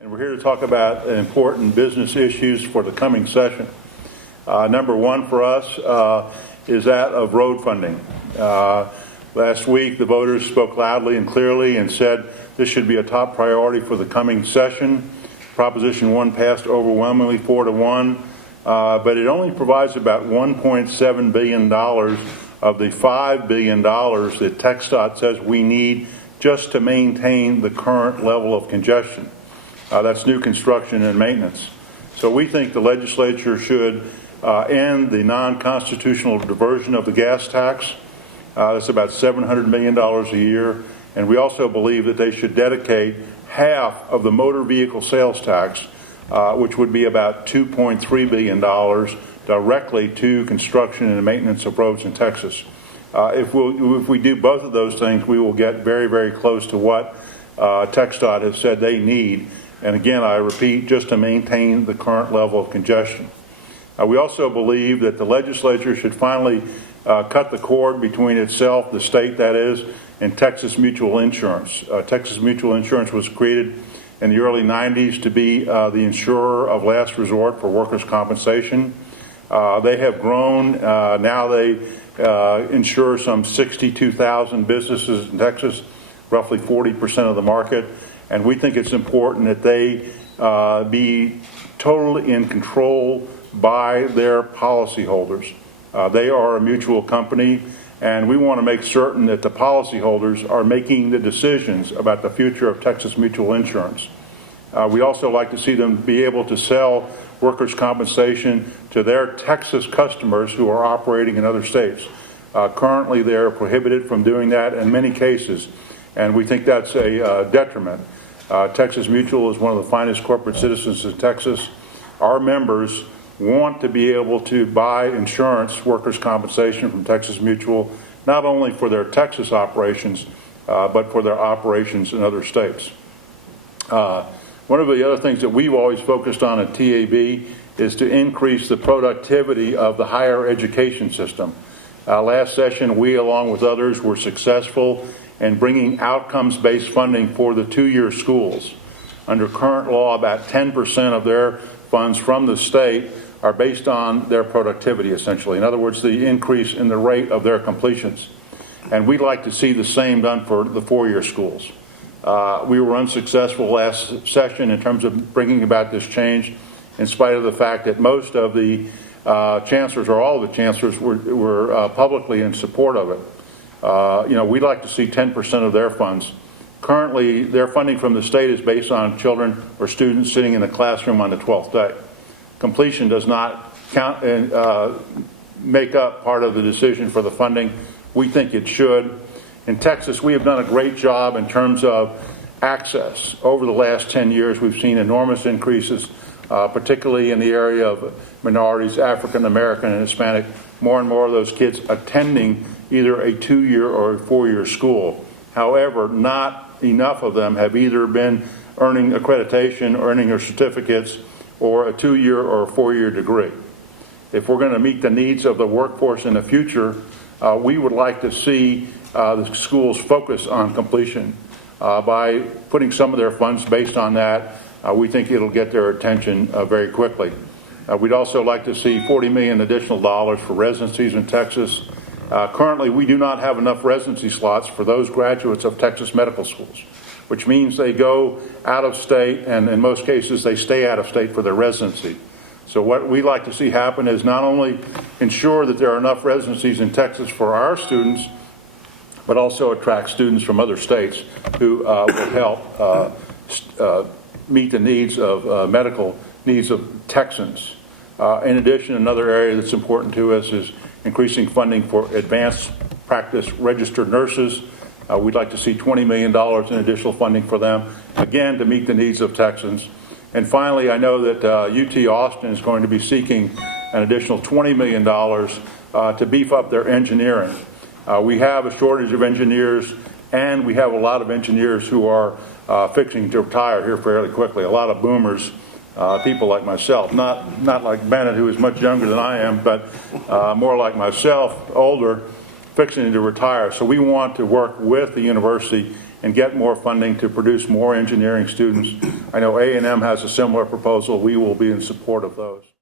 And we're here to talk about important business issues for the coming session. Number one for us is that of road funding. Last week, the voters spoke loudly and clearly and said this should be a top priority for the coming session. Proposition 1 passed overwhelmingly 4-1, but it only provides about $1.7 billion of the $5 billion that TxDOT says we need just to maintain the current level of congestion. That's new construction and maintenance. So we think the legislature should end the non-constitutional diversion of the gas tax. That's about $700 million a year. And we also believe that they should dedicate half of the motor vehicle sales tax, which would be about $2.3 billion, directly to construction and maintenance of roads in Texas. If we do both of those things, we will get very, very close to what TxDOT has said they need. And again, I repeat, just to maintain the current level of congestion. We also believe that the legislature should finally cut the cord between itself, the state that is, and Texas Mutual Insurance. Texas Mutual Insurance was created in the early 90s to be the insurer of last resort for workers' compensation. They have grown. Now they insure some 62,000 businesses in Texas, roughly 40% of the market. And we think it's important that they be totally in control by their policyholders. They are a mutual company, and we want to make certain that the policyholders are making the decisions about the future of Texas Mutual Insurance. We also like to see them be able to sell workers' compensation to their Texas customers who are operating in other states. Currently, they are prohibited from doing that in many cases, and we think that's a detriment. Texas Mutual is one of the finest corporate citizens in Texas. Our members want to be able to buy insurance, workers' compensation from Texas Mutual, not only for their Texas operations, but for their operations in other states. One of the other things that we've always focused on at TAB is to increase the productivity of the higher education system. Last session, we, along with others, were successful in bringing outcomes-based funding for the two-year schools. Under current law, about 10% of their funds from the state are based on their productivity, essentially. In other words, the increase in the rate of their completions. And we'd like to see the same done for the four-year schools. We were unsuccessful last session in terms of bringing about this change, in spite of the fact that most of the chancellors, or all of the chancellors, were publicly in support of it. We'd like to see 10% of their funds. Currently, their funding from the state is based on children or students sitting in the classroom on the 12th day. Completion does not count and make up part of the decision for the funding. We think it should. In Texas, we have done a great job in terms of access. Over the last 10 years, we've seen enormous increases, particularly in the area of minorities, African American and Hispanic. More and more of those kids attending either a two-year or a four-year school. However, not enough of them have either been earning accreditation, earning their certificates, or a two-year or a four-year degree. If we're going to meet the needs of the workforce in the future, we would like to see the schools focus on completion. By putting some of their funds based on that, we think it'll get their attention very quickly. We'd also like to see $40 million additional dollars for residencies in Texas. Currently, we do not have enough residency slots for those graduates of Texas medical schools, which means they go out of state, and in most cases, they stay out of state for their residency. So what we'd like to see happen is not only ensure that there are enough residencies in Texas for our students, but also attract students from other states who will help meet the needs of medical needs of Texans. In addition, another area that's important to us is increasing funding for advanced practice registered nurses. We'd like to see $20 million in additional funding for them, again, to meet the needs of Texans. And finally, I know that UT Austin is going to be seeking an additional $20 million to beef up their engineering. We have a shortage of engineers, and we have a lot of engineers who are fixing to retire here fairly quickly. A lot of boomers, people like myself, not like Bennett, who is much younger than I am, but more like myself, older, fixing to retire. So we want to work with the university and get more funding to produce more engineering students. I know A&M has a similar proposal. We will be in support of those.